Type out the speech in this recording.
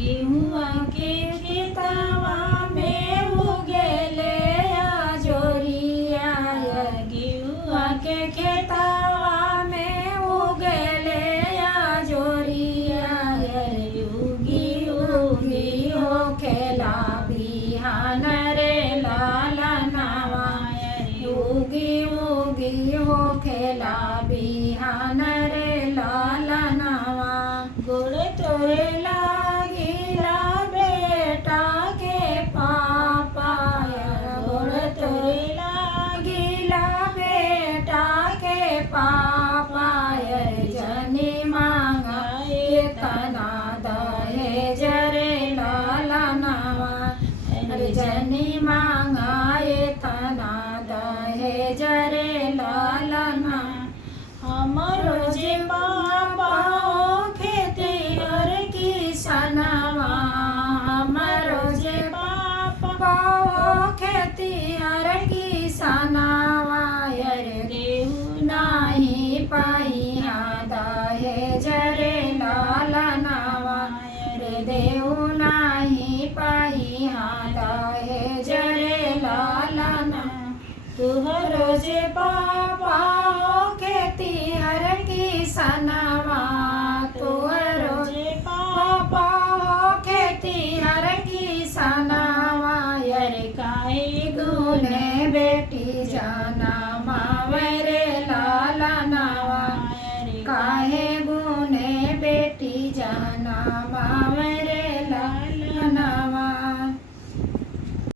गेहुआ के खेतवा में उगेले जोरिया, गेहुआ के खेतवा में उगेले जोरिया। उगी उगी हो खेला बिहान रे लाला नावा, उगी उगी हो खेला बिहान रे लाला नावा। गोड़ तोरे लागिला बेटा के पापा, गोड़ तोरे लागिला बेटा के पापा। जनी मांगा तना दहेज रे लाला नावा, जनी मांगा तना दहेज रे लाला ना। हमरो जे बाबा खेती और किसनवा, हमरो जे बाबा खेती और किसनवा। देहु नाही पाइया दहेज रे लाला नावा, देहु नाही पाइया दहेज रे लाला ना। तुहरो जे पापा खेती हर किसनवा, तुहरो जे पापा खेती हर किसनवा। काहे गुने बेटी जाना